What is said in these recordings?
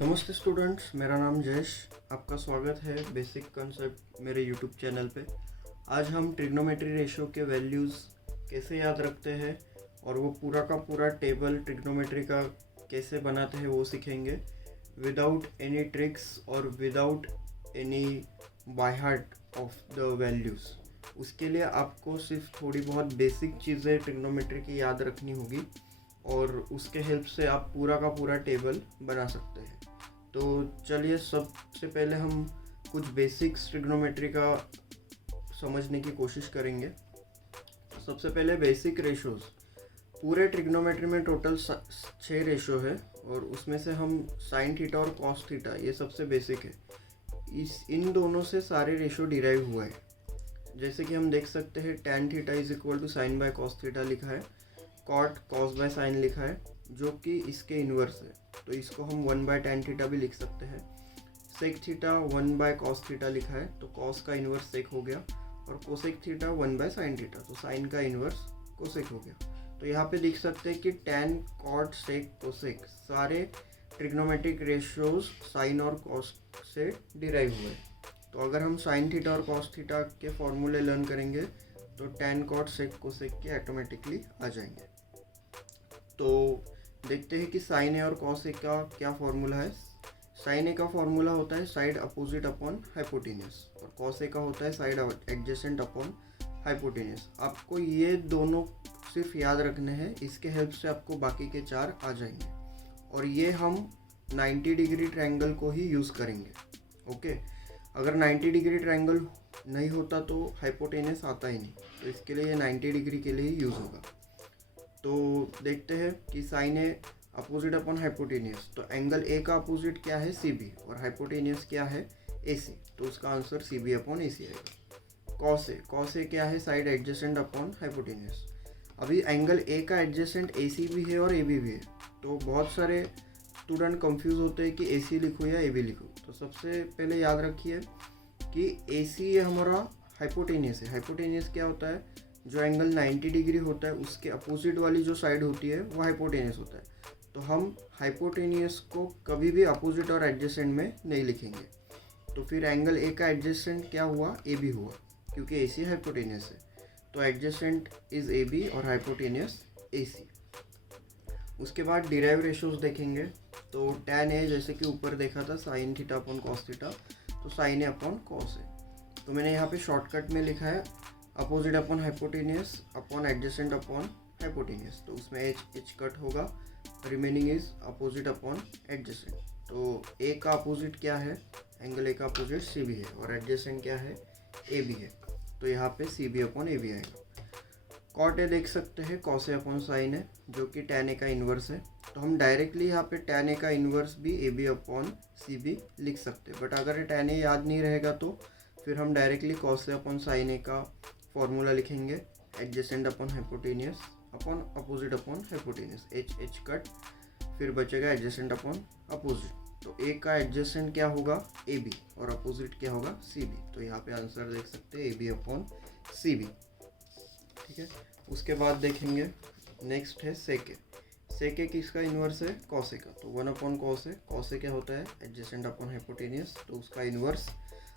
नमस्ते स्टूडेंट्स, मेरा नाम जयेश। आपका स्वागत है बेसिक कॉन्सेप्ट मेरे यूट्यूब चैनल पे। आज हम ट्रिग्नोमेट्री रेशियो के वैल्यूज़ कैसे याद रखते हैं और वो पूरा का पूरा टेबल ट्रिग्नोमेट्री का कैसे बनाते हैं वो सीखेंगे, विदाउट एनी ट्रिक्स और without any by heart of the values. उसके लिए आपको सिर्फ थोड़ी बहुत बेसिक चीज़ें ट्रिग्नोमेट्री की याद रखनी होगी और उसके हेल्प से आप पूरा का पूरा टेबल बना सकते हैं। तो चलिए, सबसे पहले हम कुछ बेसिक्स ट्रिग्नोमेट्री का समझने की कोशिश करेंगे। सबसे पहले बेसिक रेशोज़। पूरे ट्रिग्नोमेट्री में टोटल 6 रेशो है और उसमें से हम साइन थीटा और कॉस थीटा, ये सबसे बेसिक है। इन दोनों से सारे रेशो डिराइव हुआ है। जैसे कि हम देख सकते हैं tan theta is equal to sine by cos theta लिखा है, कॉट कॉस बाय साइन लिखा है, जो कि इसके इन्वर्स है। तो इसको हम 1 बाय tan थीटा भी लिख सकते हैं। Sec theta 1 by cos theta लिखा है, तो कॉस का इन्वर्स सेक हो गया, और cosec theta 1 by sine theta, तो साइन का इन्वर्स कोसेक हो गया। तो यहाँ पे देख सकते हैं कि tan, कॉट, सेक, कोसेक सारे ट्रिग्नोमेट्रिक रेशियोज साइन और कॉस से डिराइव हुए। तो अगर हम साइन थीटा और कॉस थीटा के फॉर्मूले लर्न करेंगे तो tan, कॉट, सेक, कोसेक के ऑटोमेटिकली आ जाएंगे। तो देखते हैं कि साइन ए और कॉस ए का क्या फॉर्मूला है। साइन ए का फॉर्मूला होता है साइड अपोजिट अपॉन हाइपोटेन्यूस, और कॉस ए का होता है साइड एडजेसेंट अपॉन हाइपोटेन्यूस। आपको ये दोनों सिर्फ याद रखने हैं, इसके हेल्प से आपको बाकी के 4 आ जाएंगे। और ये हम 90 डिग्री ट्रायंगल को ही यूज़ करेंगे। ओके, अगर 90 डिग्री ट्रायंगल नहीं होता तो हाइपोटेन्यूस आता ही नहीं, तो इसके लिए ये 90 डिग्री के लिए ही यूज़ होगा। तो देखते हैं कि साइन ए अपोजिट अपॉन हाइपोटेन्यूस, तो एंगल ए का अपोजिट क्या है, सी बी, और हाइपोटेन्यूस क्या है, ए सी, तो उसका आंसर सी बी अपॉन ए सी आएगा। कॉस ए क्या है, साइड एडजेसेंट अपॉन हाइपोटेन्यूस। अभी एंगल ए का एडजेसेंट ए सी भी है और ए बी भी है, तो बहुत सारे स्टूडेंट कंफ्यूज होते हैं कि ए सी लिखूँ या ए बी लिखूँ। तो सबसे पहले याद रखिए कि ए सी ये हमारा हाइपोटेन्यूस है। हाइपोटेन्यूस क्या होता है, जो एंगल 90 डिग्री होता है उसके अपोजिट वाली जो साइड होती है वो हाइपोटेन्यूस होता है। तो हम हाइपोटेन्यूस को कभी भी अपोजिट और एडजेसेंट में नहीं लिखेंगे। तो फिर एंगल ए का एडजेसेंट क्या हुआ, ए बी हुआ, क्योंकि ए सी हाइपोटेन्यूस है। तो एडजेसेंट इज ए बी और हाइपोटेन्यूस ए सी। उसके बाद डिराइव रेशोज देखेंगे। तो tan ए जैसे कि ऊपर देखा था sine theta upon cos theta, तो साइन ए अपॉन कॉस ए। तो मैंने यहाँ पे शॉर्टकट में लिखा है opposite upon hypotenuse upon adjacent upon hypotenuse, तो उसमें एच कट होगा, remaining is opposite upon adjacent. तो ए का अपोजिट क्या है, एंगल ए का अपोजिट सी बी है, और एडजेसेंट क्या है, ए बी है, तो यहाँ पे C B upon A B आएगा। कॉट ए देख सकते हैं कॉस ए अपॉन साइन है, जो कि tan ए का इन्वर्स है। तो हम डायरेक्टली यहाँ पे tan ए का इन्वर्स भी A B upon C B लिख सकते हैं, बट अगर tan ए याद नहीं रहेगा तो फिर हम directly cos A upon sine A का फॉर्मूला लिखेंगे, adjacent upon hypotenuse upon opposite upon hypotenuse, H cut, फिर बचेगा एडजेसेंट अपॉन अपोजिट। तो ए का एडजेसेंट क्या होगा, ए बी, और अपोजिट क्या होगा, सी बी। तो यहाँ पे आंसर देख सकते हैं A B upon C B. ठीक है, उसके बाद देखेंगे नेक्स्ट है सेक ए। सेक ए किसका इन्वर्स है, कॉस ए का, तो 1 upon cos A. Cos A क्या होता है, एडजेसेंट अपॉन हाइपोटेन्यूस, तो उसका इन्वर्स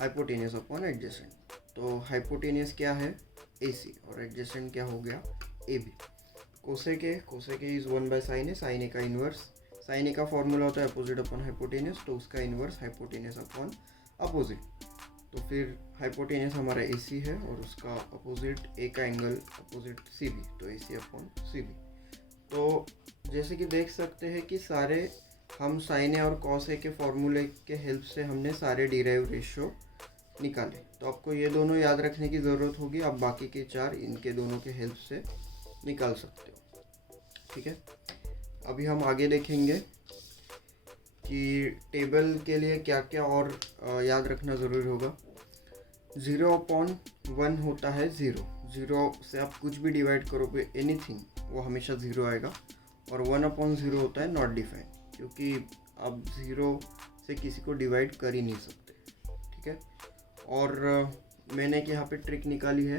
हाइपोटेन्यूस अपॉन एडजेसेंट। तो हाइपोटेन्यूस क्या है, ए सी, और एडजेसेंट क्या हो गया, A B. Cosec A is 1 by sine A, sine A का इन्वर्स, साइन ए का फॉर्मूला होता है अपोजिट अपॉन हाइपोटेन्यूस, तो उसका इन्वर्स हाइपोटेन्यूस अपॉन अपोजिट। तो फिर हाइपोटेन्यूस हमारा ए सी है और उसका अपोजिट ए का एंगल अपोजिट सी बी, तो ए सी अपॉन सी बी। तो जैसे कि देख सकते हैं कि सारे हम साइन ए और कॉस ए के फॉर्मूले के हेल्प से हमने सारे डिराइव रेशियो निकाले। तो आपको ये दोनों याद रखने की ज़रूरत होगी, आप बाकी के 4 इनके दोनों के हेल्प से निकाल सकते हो। ठीक है, अभी हम आगे देखेंगे कि टेबल के लिए क्या क्या और याद रखना ज़रूरी होगा। 0 अपॉन 1 होता है 0, 0 से आप कुछ भी डिवाइड करोगे एनीथिंग वो हमेशा 0 आएगा। और 1 अपॉन 0 होता है नॉट डिफाइंड, क्योंकि आप 0 से किसी को डिवाइड कर ही नहीं सकते। ठीक है, और मैंने यहाँ पे ट्रिक निकाली है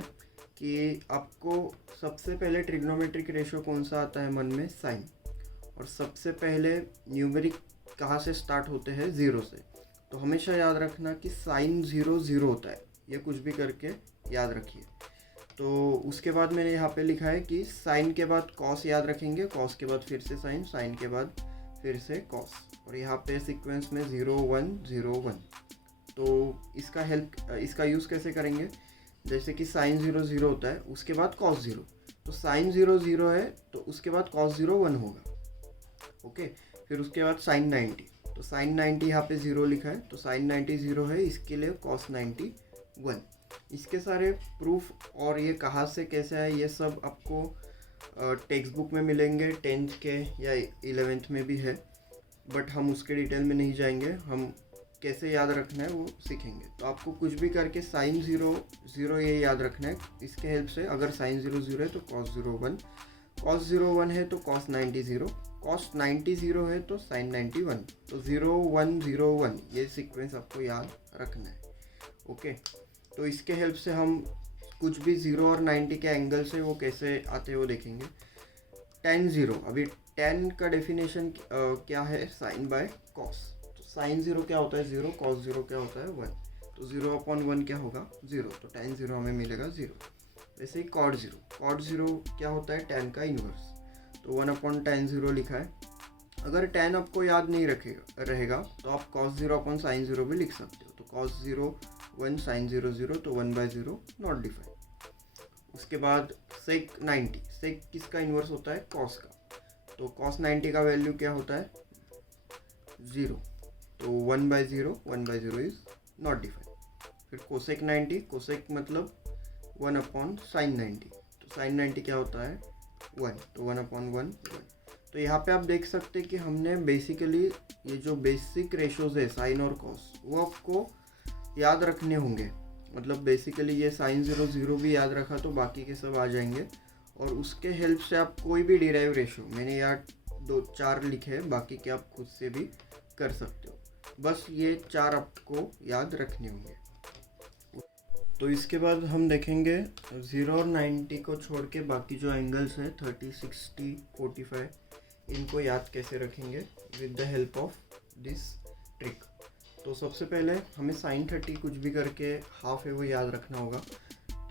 कि आपको सबसे पहले ट्रिग्नोमेट्रिक रेशियो कौन सा आता है मन में, साइन, और सबसे पहले न्यूमेरिक कहाँ से स्टार्ट होते हैं, ज़ीरो से। तो हमेशा याद रखना कि साइन ज़ीरो ज़ीरो होता है, ये कुछ भी करके याद रखिए। तो उसके बाद मैंने यहाँ पे लिखा है कि साइन के बाद कॉस याद रखेंगे, कॉस के बाद फिर से साइन, साइन के बाद फिर से कॉस, और यहाँ पे सीक्वेंस में 0 1 0 1। तो इसका यूज़ कैसे करेंगे, जैसे कि साइन 0 0 होता है, उसके बाद कॉस 0, तो साइन 0 0 है तो उसके बाद कॉस 0 1 होगा। ओके, फिर उसके बाद साइन 90, तो साइन 90 यहाँ पे 0 लिखा है, तो साइन 90 0 है, इसके लिए कॉस 90 1। इसके सारे प्रूफ और ये कहाँ से कैसे है ये सब आपको टेक्स्ट बुक में मिलेंगे, 10th के या 11th में भी है, बट हम उसके डिटेल में नहीं जाएंगे, हम कैसे याद रखना है वो सीखेंगे। तो आपको कुछ भी करके साइन 0 0 ये याद रखना है, इसके हेल्प से। अगर साइन 0 0 है तो कॉस 0 1, कॉस 0 1 है तो कॉस 90 0, कॉस 90 0 है तो साइन 90 1। तो 0 1 0 1 ये सीक्वेंस आपको याद रखना है। ओके, तो इसके हेल्प से हम कुछ भी 0 और 90 के एंगल से वो कैसे आते हैं वो देखेंगे। tan 0, अभी tan का डेफिनेशन क्या है, साइन बाय कॉस। तो साइन 0 क्या होता है 0, कॉस 0 क्या होता है 1, तो 0/1 क्या होगा 0, तो tan 0 हमें मिलेगा 0। वैसे ही cot 0, cot 0 क्या होता है tan का इन्वर्स, तो 1/tan 0 लिखा है। अगर tan आपको याद नहीं रहेगा तो आप cos 0/sin 0 भी लिख सकते हो। तो cos 0 1 sin 0 0, तो 1/0 नॉट डिफाइंड। उसके बाद sec 90, sec किसका इन्वर्स होता है, cos का, तो cos 90 का वैल्यू क्या होता है 0, तो 1/0 1/0 इज नॉट डिफाइंड। फिर cosec 90, cosec मतलब 1/sin 90, तो sin 90 क्या होता है 1, तो 1/1 1। तो यहाँ पे आप देख सकते हैं कि हमने बेसिकली ये जो बेसिक रेशोज़ है साइन और कॉस वो आपको याद रखने होंगे। मतलब बेसिकली ये साइन 0 0 भी याद रखा तो बाकी के सब आ जाएंगे, और उसके हेल्प से आप कोई भी डिराइव रेशो, मैंने यहाँ 2-4 लिखे हैं, बाकी के आप खुद से भी कर सकते हो। बस ये 4 आपको याद रखने होंगे। तो इसके बाद हम देखेंगे 0 और 90 को छोड़ के बाकी जो एंगल्स हैं 30 60 45, इनको याद कैसे रखेंगे with the help of this trick. तो सबसे पहले हमें साइन 30 कुछ भी करके हाफ है वो याद रखना होगा,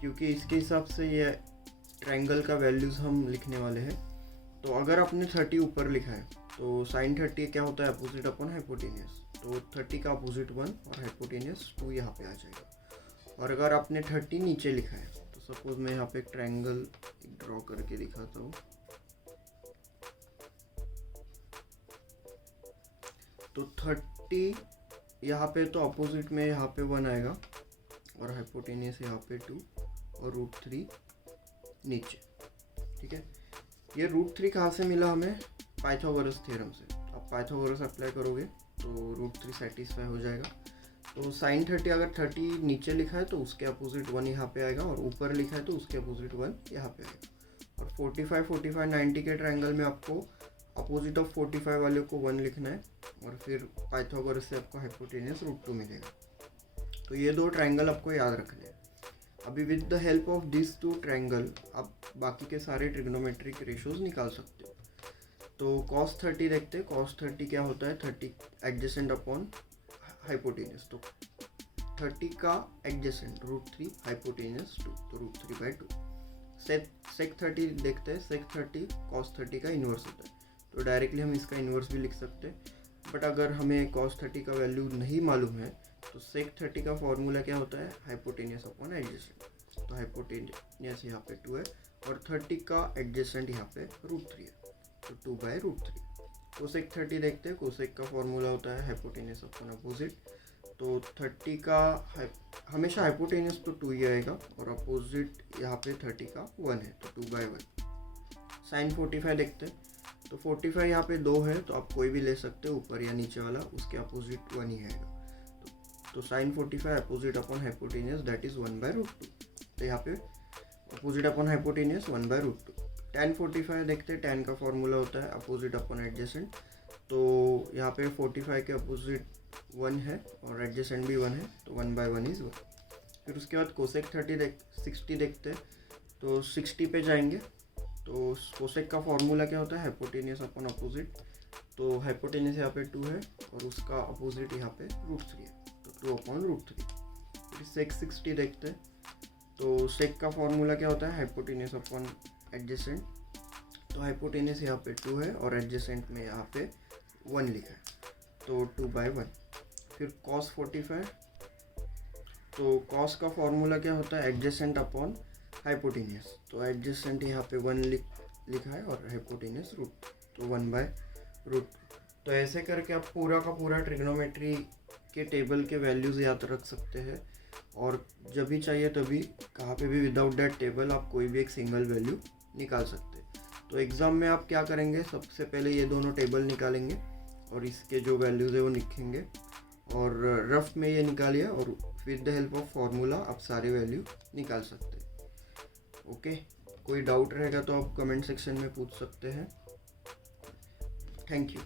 क्योंकि इसके हिसाब से ये ट्रायंगल का वैल्यूज़ हम लिखने वाले हैं। तो अगर आपने 30 ऊपर लिखा है तो साइन 30 क्या होता है अपोजिट अपॉन हाइपोटेनियस, तो 30 का अपोजिट 1 और हाइपोटेनियस 2 यहाँ पे आ जाएगा। और अगर आपने 30 नीचे लिखा है तो सपोज मैं यहाँ पे एक ट्रायंगल ड्रॉ करके दिखाता हूँ। तो 30 यहाँ पे तो अपोजिट में यहाँ पे 1 आएगा और हाइपोटेनियस यहाँ पे 2 और √3 नीचे। ठीक है, ये √3 कहाँ से मिला हमें, पाइथागोरस थ्योरम से। आप पाइथागोरस अप्लाई करोगे तो √3 सेटिस्फाई हो जाएगा। तो साइन 30 अगर 30 नीचे लिखा है तो उसके अपोजिट 1 यहाँ पे आएगा, और ऊपर लिखा है तो उसके अपोजिट 1 यहाँ पे आएगा। और 45 45 90 के ट्रायंगल में आपको अपोजिट ऑफ 45 वाले को 1 लिखना है, और फिर पाइथागोरस से आपको हाइपोटेनियस √2 मिलेगा। तो ये 2 ट्रायंगल आपको याद रखने हैं। अभी with the help of this 2 triangle आप बाकी के सारे ट्रिग्नोमेट्रिक रेशोज निकाल सकते हो। तो cos 30 देखते हैं, cos 30 क्या होता है 30 एडजेसेंट अपॉन हाइपोटेनियस, तो 30 का एडजेसेंट √3 हाइपोटेनियस 2, तो √3/2। sec 30 देखते हैं, sec 30 cos 30 का इन्वर्स होता है, तो डायरेक्टली हम इसका इन्वर्स भी लिख सकते हैं। बट अगर हमें cos 30 का वैल्यू नहीं मालूम है तो sec 30 का फॉर्मूला क्या होता है हाइपोटेनियस अपॉन एडजेसेंट, तो हाइपोटेनियस यहाँ पे 2 है और 30 का एडजेसेंट यहाँ पे √3 है, तो 2/√3। कोसेक 30 देखते हैं, कोसेक का फॉर्मूला होता है हाइपोटेनियस अपॉन अपोजिट, तो 30 का हमेशा हाइपोटेनियस तो 2 ही आएगा और अपोजिट यहाँ पे 30 का 1 है, तो 2/1। साइन 45 देखते हैं, तो 45 यहाँ पे 2 है तो आप कोई भी ले सकते हो, ऊपर या नीचे वाला, उसके अपोजिट 1 ही आएगा। तो sine 45 opposite upon hypotenuse that is 1/√2, तो यहाँ पे अपोजिट अपॉन हाइपोटेनियस 1/√2। tan 45 देखते हैं, tan का फॉर्मूला होता है अपोजिट अपॉन एडजेसेंट, तो यहाँ पे 45 के अपोजिट 1 है और एडजेसेंट भी 1 है, तो 1/1 इज 1। फिर उसके बाद कोसेक 60 देखते हैं, तो 60 पे जाएंगे, तो कोसेक का फॉर्मूला क्या होता है हाइपोटेनियस अपॉन अपोजिट, तो हाइपोटेनस यहाँ पे 2 है और उसका अपोजिट यहाँ पे √3 है, तो 2/√3। फिर सेक 60 देखते हैं। तो सेक का फॉर्मूला क्या होता है, हाइपोटेनस अपॉन एडजेसेंट। तो हाइपोटेनस यहाँ पे 2 है और एडजेसेंट में यहाँ पे 1 लिखा है, तो 2/1। फिर cos 45, तो cos का फॉर्मूला क्या होता है, एडजेसेंट अपॉन हाइपोटेनस। तो एडजेसेंट यहाँ पे 1 लिखा है और हाइपोटेनस तो 1/√। तो ऐसे करके आप पूरा का पूरा ट्रिग्नोमेट्री के टेबल के वैल्यूज़ याद रख सकते हैं, और जब भी चाहिए तभी कहाँ पे भी विदाउट दैट टेबल आप कोई भी एक सिंगल वैल्यू निकाल सकते हैं। तो एग्ज़ाम में आप क्या करेंगे, सबसे पहले ये दोनों टेबल निकालेंगे और इसके जो वैल्यूज़ है वो लिखेंगे, और रफ में ये निकालिए और with the help of formula आप सारे वैल्यू निकाल सकते हैं। ओके, कोई डाउट रहेगा तो आप कमेंट सेक्शन में पूछ सकते हैं। Thank you.